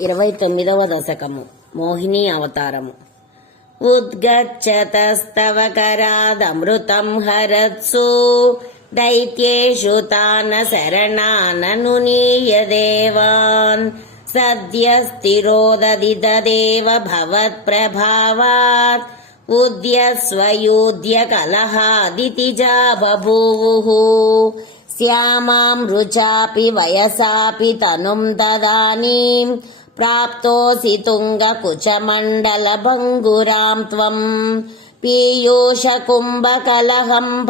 ఇరవై తొమ్మిదవ దశకము. మోహిని అవతారము. ఉద్గచ్చతస్తవ కరాదమృతం హరత్సు. దైత్యేషు తాన శరణానను నీయదేవాన్. సద్య స్థిరోదదిదేవ భవత్ప్రభావాత్. ఉద్యస్వయూద్య కలహాదితిజా బభూవుః శ్యామాం రుచాపి వయసాపి తనుం తదానీం प्राप्तोऽसि तुङ्गकुचमण्डलभङ्गुरां त्वं पीयूषकुम्भकलहं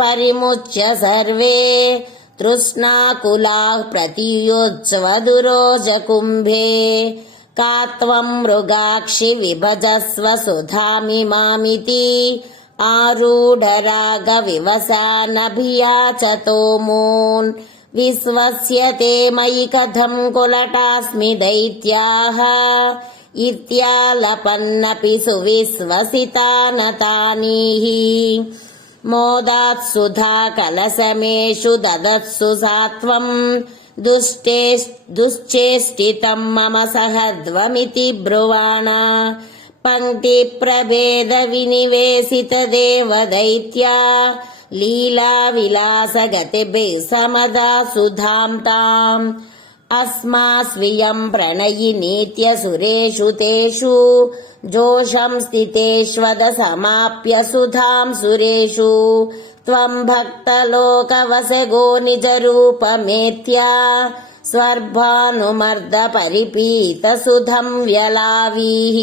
परिमुच्य सर्वे तृष्णाकुलाः प्रतियोज्वदुरोजकुम्भे का त्वं मृगाक्षि विभजस्व सुधामिमामिति आरूढरागविवसानभियाचतो मून् విశ్వస్యతే మయి కథం కులటాస్మి దైత్యాः ఇత్యాలపన్నపి సువిశ్వసితానతానీः మోదాత్సుధా కలసమేషు దదత్సు సాత్వం దుష్టే దుశ్చేష్టితం మమ సహద్వమితి బ్రువాణ పంక్తి ప్రభేద వినివేసిత దేవదైత్యా लीलाविलासगतिभिः समदा सुधाम् ताम् अस्मास्वियम् प्रणयिनीत्यसुरेषु तेषु जोषम् स्थितेष्वद समाप्य सुधाम् सुरेषु। त्वम् भक्तलोकवसगो निजरूपमेत्या स्वर्भानुमर्द परिपीतसुधम् व्यलावीः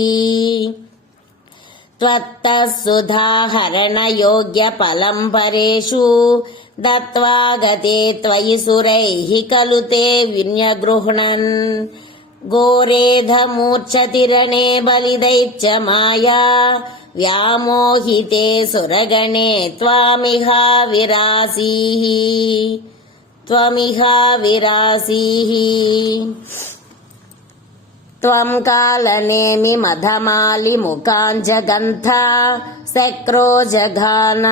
त्वत्तः सुधाहरणयोग्यफलम् परेषु दत्त्वा गते त्वयि सुरैः खलु ते विन्यगृह्णन्। घोरेधमूर्च्छतिरणे बलिदैत्य माया व्यामोहिते सुरगणे त्वामिहा विरासीः त्वमिहा विरासीः त्वम् कालनेमि मधमालिमुखाञ्जगन्थ शक्रो जघान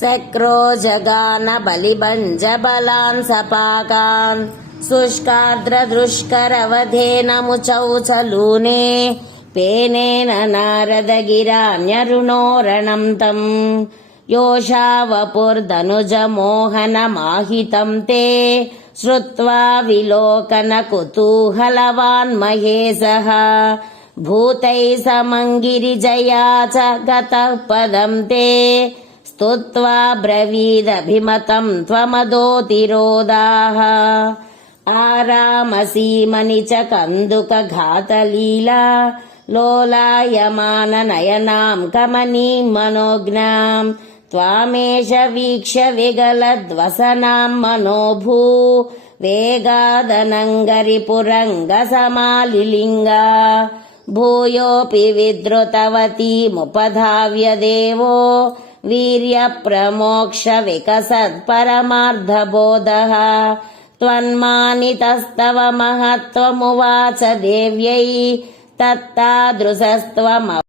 शक्रो जगान बलिभञ्जबलान् सपाकान् शुष्कार्द्रदृष्करवधेन मुचौ चलूने पेनेन नारदगिरान्यरुणोरणम् तम् योषावपुर्धनुजमोहनमाहितम् ते श्रुत्वा विलोकनकुतूहलवान् महेशः भूतैः समङ्गिरिजया च गतः पदम् ते स्तुत्वा ब्रवीदभिमतम् त्वमदोतिरोदाः आरामसीमनि च कन्दुकघातलीला लोलायमाननयनाम् कमनीम् मनोज्ञाम् त्वामेष वीक्ष्य विगलद्वसनाम् मनोभू वेगादनङ्गरिपुरङ्गसमालिलिङ्गा भूयोऽपि विद्रुतवतीमुपधाव्य देवो वीर्यप्रमोक्ष विकसत्परमार्धबोधः त्वन्मानितस्तव महत्त्वमुवाच देव्यै तत्तादृशस्त्वम